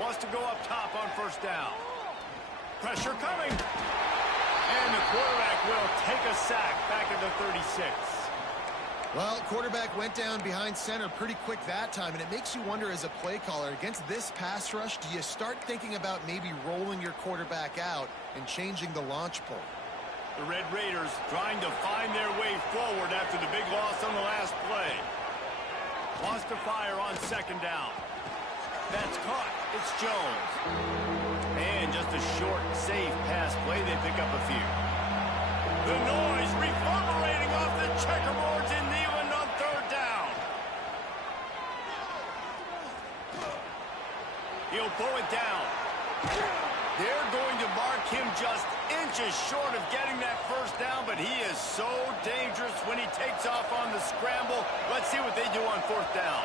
Wants to go up top on 1st down. Pressure coming. And the quarterback will take a sack back at the 36. Well, quarterback went down behind center pretty quick that time, and it makes you wonder as a play caller, against this pass rush, do you start thinking about maybe rolling your quarterback out and changing the launch point? The Red Raiders trying to find their way forward after the big loss on the last play. Wants to fire on 2nd down. That's caught. It's Jones. And just a short, safe pass play. They pick up a few. The noise reverberating off the checkerboards in Neyland on 3rd down. He'll pull it down. They're going to mark him just inches short of getting that 1st down, but he is so dangerous when he takes off on the scramble. Let's see what they do on 4th down.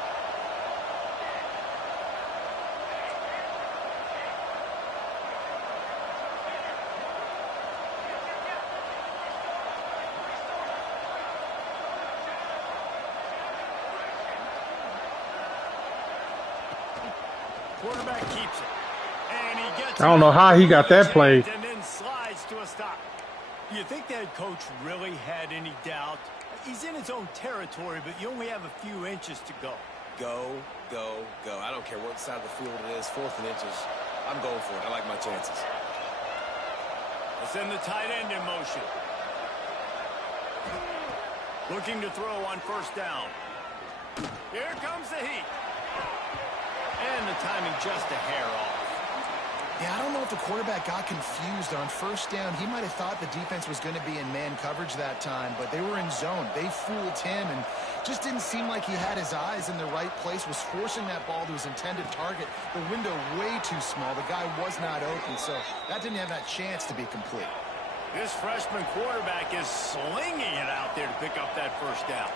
Quarterback keeps it. And he gets I don't know how he got that play. and then slides to a stop. You think the head coach really had any doubt? He's in his own territory, but you only have a few inches to go. Go, go, go. I don't care what side of the field it is, 4th and inches. I'm going for it. I like my chances. Let's send the tight end in motion. Looking to throw on first down. Here comes the heat. And the timing just a hair off. Yeah, I don't know if the quarterback got confused on first down. He might have thought the defense was going to be in man coverage that time, but they were in zone. They fooled him and just didn't seem like he had his eyes in the right place, was forcing that ball to his intended target. The window way too small. The guy was not open, so that didn't have that chance to be complete. This freshman quarterback is slinging it out there to pick up that first down.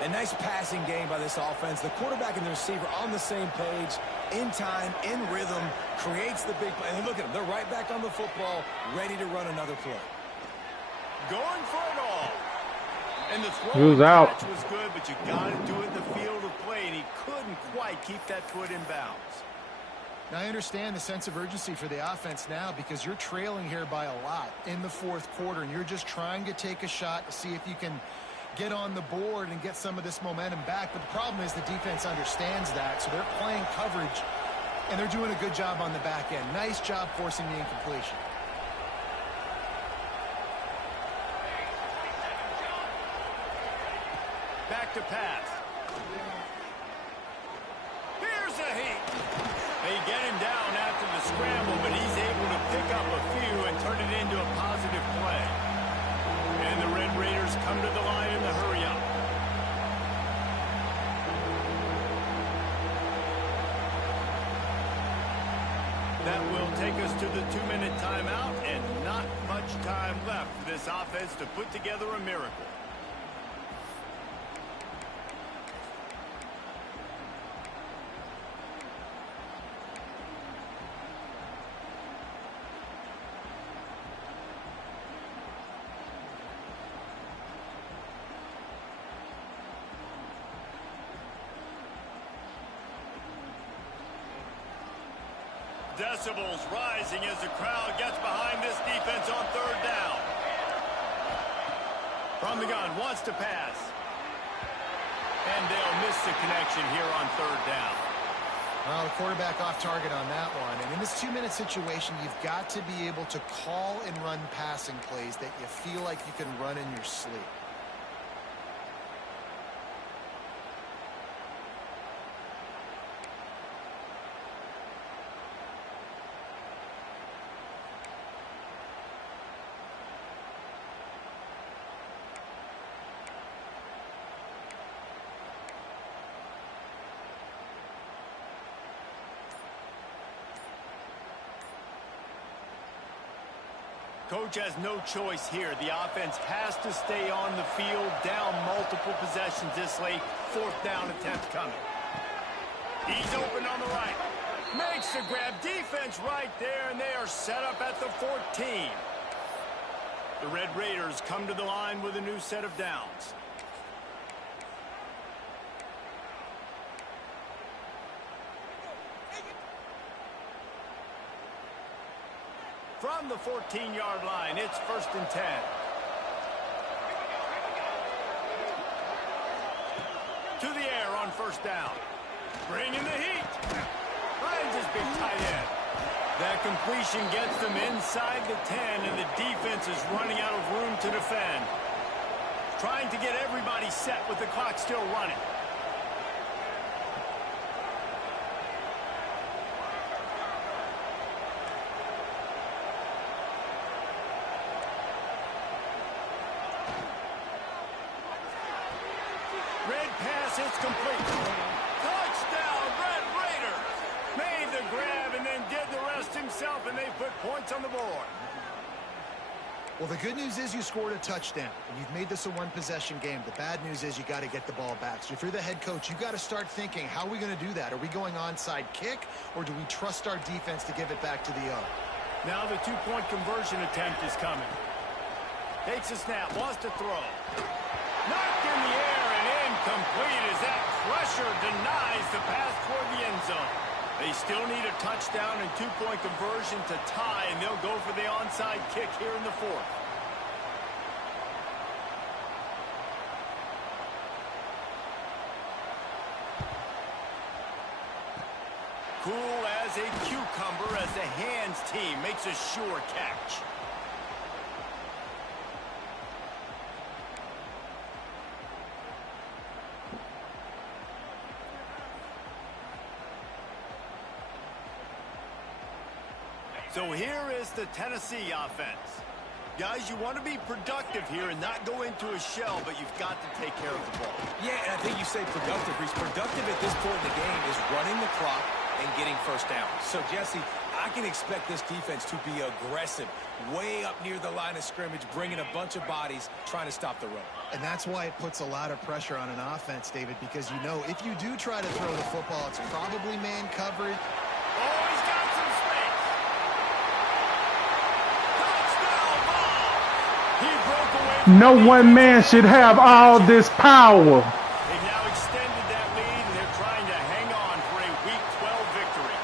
A nice passing game by this offense. The quarterback and the receiver on the same page, in time, in rhythm, creates the big play. And look at them. They're right back on the football, ready to run another play. Going for it all. And the He was out. catch was good, but you got to do it in the field of play, and he couldn't quite keep that foot in bounds. Now, I understand the sense of urgency for the offense now because you're trailing here by a lot in the 4th quarter, and you're just trying to take a shot to see if you can get on the board and get some of this momentum back. But the problem is the defense understands that, so they're playing coverage, and they're doing a good job on the back end. Nice job forcing the incompletion. Back to pass. Here's a heat. They get him down after the scramble, but he's able to pick up a few and turn it into a positive play. And the Red Raiders come to the line in the hurry up. That will take us to the 2-minute timeout, and not much time left for this offense to put together a miracle. Decibels rising as the crowd gets behind this defense on 3rd down. From the gun, wants to pass. And they'll miss the connection here on 3rd down. Well, the quarterback off target on that one. And in this 2-minute situation, you've got to be able to call and run passing plays that you feel like you can run in your sleep. Coach has no choice here. The offense has to stay on the field, down multiple possessions this late. 4th down attempt coming. He's open on the right. Makes the grab. Defense right there, and they are set up at the 14. The Red Raiders come to the line with a new set of downs. From the 14-yard line, it's 1st and 10. To the air on 1st down. Bringing the heat. Finds his big tight end. That completion gets them inside the 10, and the defense is running out of room to defend. Trying to get everybody set with the clock still running. Red pass, it's complete. Touchdown, Red Raiders. Made the grab and then did the rest himself, and they put points on the board. Well, the good news is you scored a touchdown, and you've made this a one-possession game. The bad news is you got to get the ball back. So if you're the head coach, you got to start thinking, how are we going to do that? Are we going onside kick, or do we trust our defense to give it back to the O? Now the two-point conversion attempt is coming. Takes a snap, wants to throw. Knocked in the air and incomplete as that pressure denies the pass toward the end zone. They still need a touchdown and two-point conversion to tie, and they'll go for the onside kick here in the fourth. Cool as a cucumber as the hands team makes a sure catch. So here is the Tennessee offense. Guys, you want to be productive here and not go into a shell, but you've got to take care of the ball. Yeah, and I think you say productive. He's productive at this point in the game is running the clock and getting first down. So, Jesse, I can expect this defense to be aggressive, way up near the line of scrimmage, bringing a bunch of bodies, trying to stop the run. And that's why it puts a lot of pressure on an offense, David, because you know if you do try to throw the football, it's probably man coverage. Oh, he's got some space. Touchdown ball. He broke away from No one man should have all this power. They've now extended that lead, and they're trying to hang on for a Week 12 victory.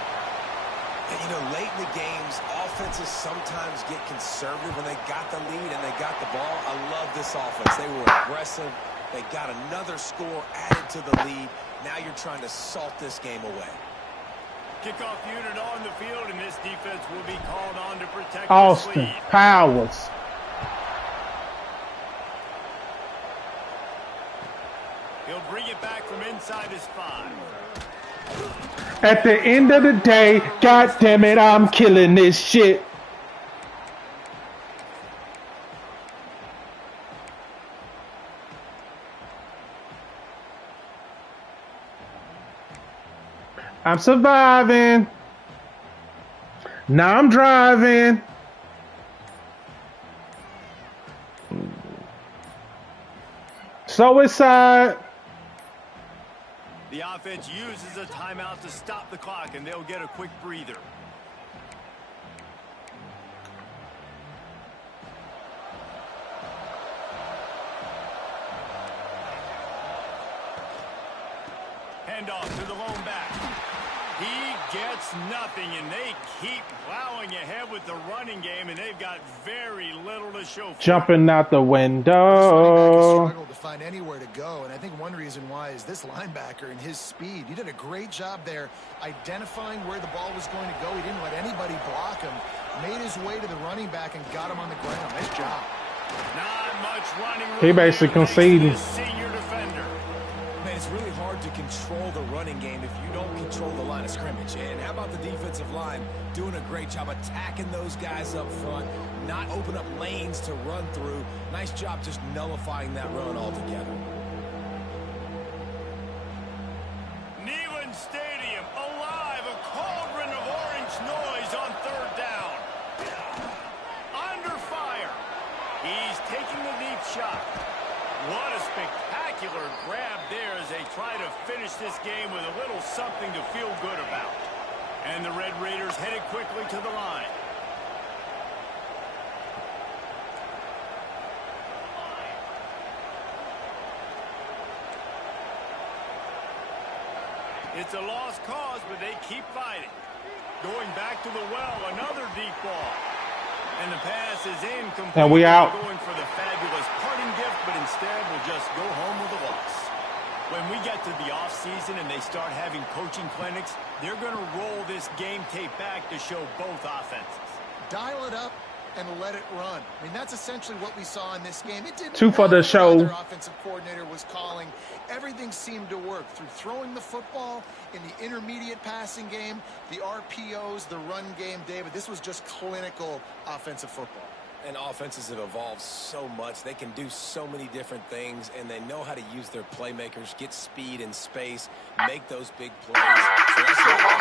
And, you know, late in the games, offenses sometimes get conservative when they got the lead and they got the ball. I love this offense. They were aggressive. They got another score added to the lead. Now you're trying to salt this game away. Kickoff unit on the field, and this defense will be called on to protect Austin this lead. Powers. He'll bring it back from inside his 5. At the end of the day, God damn it, I'm killing this shit. I'm surviving. Now I'm driving. So it's side. The offense uses a timeout to stop the clock, and they'll get a quick breather. Handoff to the lone back. He gets nothing, and they keep plowing ahead with the running game, and they've got very little to show for. Jumping out the This running back has window. struggled to find anywhere to go, and I think one reason why is this linebacker and his speed. He did a great job there identifying where the ball was going to go. He didn't let anybody block him. Made his way to the running back and got him on the ground. Nice job. Not much running room He basically there, thanks to conceding. this senior defender. Man, it's really hard to control the running game if you don't control the line of scrimmage. And how about the defensive line doing a great job attacking those guys up front, not open up lanes to run through. Nice job just nullifying that run altogether. Neyland Stadium alive, a cauldron of orange noise on third down. Under fire. He's taking the deep shot. What a spectacular grab there as they try to finish this game with a little something to feel good about. And the Red Raiders headed quickly to the line. It's a lost cause, but they keep fighting. Going back to the well, another deep ball. And the pass is incomplete. And we out. Going for the fabulous parting gift, but instead will just go home with a loss. When we get to the offseason and they start having coaching clinics, they're going to roll this game tape back to show both offenses. Dial it up and let it run. I mean, that's essentially what we saw in this game. It didn't Two for matter the what show. either offensive coordinator was calling. Everything seemed to work through throwing the football in the intermediate passing game, the RPOs, the run game. David, this was just clinical offensive football. And offenses have evolved so much. They can do so many different things, and they know how to use their playmakers, get speed and space, make those big plays. So that's what